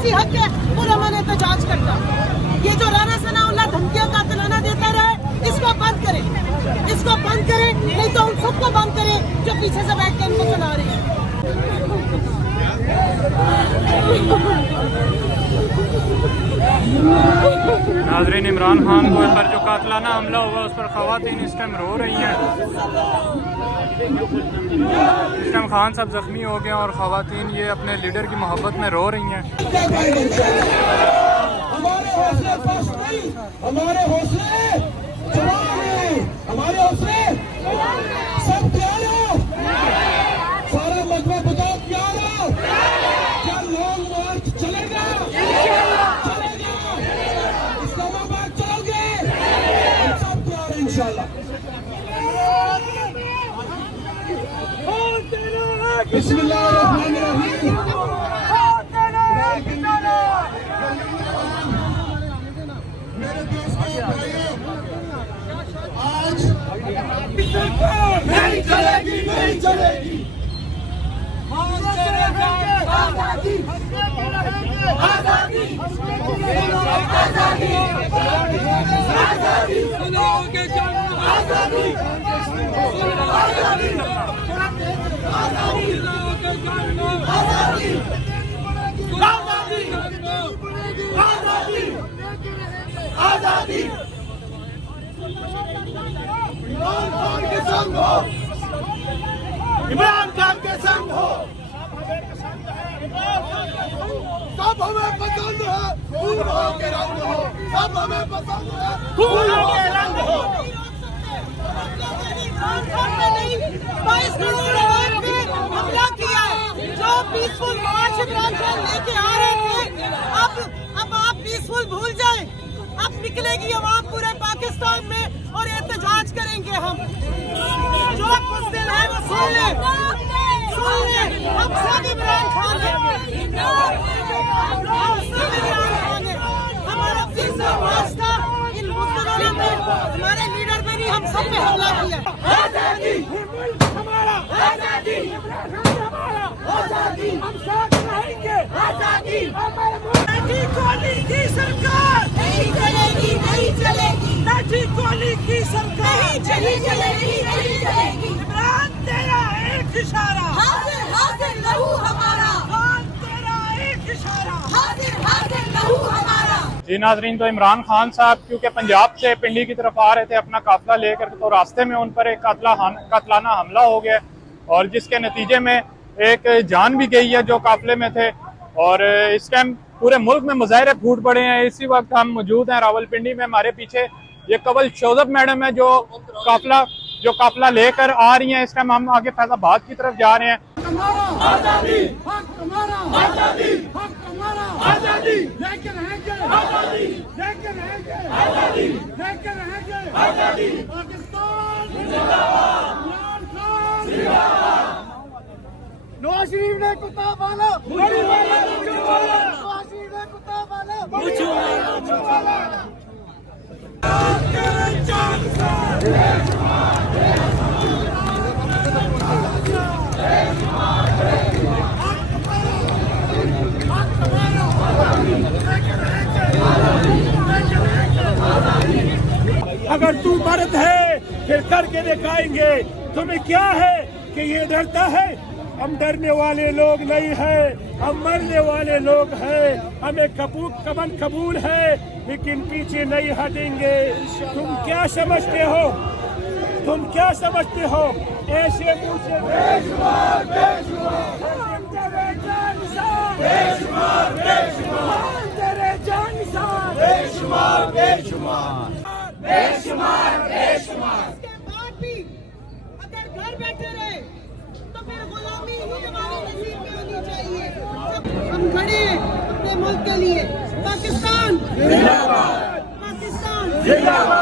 सियासी हक है पुरअमन एहतजाज करता। ये जो राना सनाउल्लाह धमकियों का कातिलाना देता रहे, इसको बंद करें, इसको बंद करें, नहीं तो उन सबको बंद करें जो पीछे से बैठ के इनको चला रही है। नाजरीन, इमरान खान को पर जो कातिलाना हमला हुआ उस पर खवातीन इस टाइम रो रही हैं। इस टाइम खान साहब जख्मी हो गए और खवातीन ये अपने लीडर की मोहब्बत में रो रही हैं। हमारे हौसले सब तैयार हो, सारा मजबा बताओ तैयार हो, क्या लॉन्ग मार्च चलेगा? इस्लामाबाद चलोगे? हम सब तैयार हैं इंशाल्लाह। बिस्मिल्लाहिर्रहमानिर्रहीम। मेरे दोस्तों भाइयों, आज नहीं चलेगी, नहीं चलेगी। आजादी, आजादी, आजादी इमरान खान के संग हो, सब हमें पसंद है, फूलों के रंग हो, सब हमें पसंद है, फूलों के रंग हो। 22 करोड़ आवाज पे हमला किया है, जो पीसफुल मार्च इमरान खान लेके आ रहे थे, अब आप पीसफुल भूल जाएं। अब निकलेगी आवाम पूरे पाकिस्तान में और एहतजाज करेंगे हम। जो कुछ दिन है वो सुन ले, हम सब इमरान खान हैं, हमारा तीसरा मार्च था। इन मुसलमानों ने हमारे लीडर पे नहीं, हम सब पे हमला किया। आजादी हमारा, आजादी हमारा, आजादी हम साथ रहेंगे, आजादी लाठी गोली की सरकार नहीं चलेगी, नहीं चलेगी, लाठी गोली की सरकार नहीं चलेगी, नहीं चलेगी। इमरान तेरा एक इशारा, हाजिर हाजिर लहू हमारा, खान तेरा एक इशारा, हाजिर हाजिर लहू हमारा। जी नाजरीन, तो इमरान खान साहब क्योंकि पंजाब से पिंडी की तरफ आ रहे थे अपना काफिला लेकर, तो रास्ते में उन पर एक कातिलाना हमला हो गया और जिसके नतीजे में एक जान भी गई है जो काफिले में थे। और इस टाइम पूरे मुल्क में मुजाहरे फूट पड़े हैं। इसी वक्त हम मौजूद हैं रावलपिंडी में। हमारे पीछे ये कवल शोजब मैडम है जो काफिला लेकर आ रही हैं। इस टाइम हम आगे फैजाबाद की तरफ जा रहे हैं। आजादी हक हमारा, आजादी हक हमारा, आजादी लेकर रहेंगे, आजादी लेकर रहेंगे, आजादी लेकर रहेंगे, आजादी पाकिस्तान जिंदाबाद, इमरान खान जिंदाबाद। नवाज शरीफ ने कुत्ता पाला, नवाज शरीफ ने कुत्ता पाला, अगर तू मर्द है फिर करके दिखाएंगे। तुम्हें क्या है कि ये डरता है? हम डरने वाले लोग नहीं हैं, हम मरने वाले लोग हैं। हमें कबन कबूल है लेकिन पीछे नहीं हटेंगे। तुम क्या समझते हो? तुम क्या समझते हो? ऐसे मुंह से बेशुमार बेशुमार तेरे जानसार बेशुमार बेशुमार तेरे जानसार बेशुमार बेशुमार बेशुमार बेशुमार। इसके बाद भी अगर घर बैठे रहे तो फिर गुलामी ही हमारे नसीब में होनी चाहिए। हम खड़े हैं अपने मुल्क के लिए। पाकिस्तान जिंदाबाद, पाकिस्तान जिंदाबाद।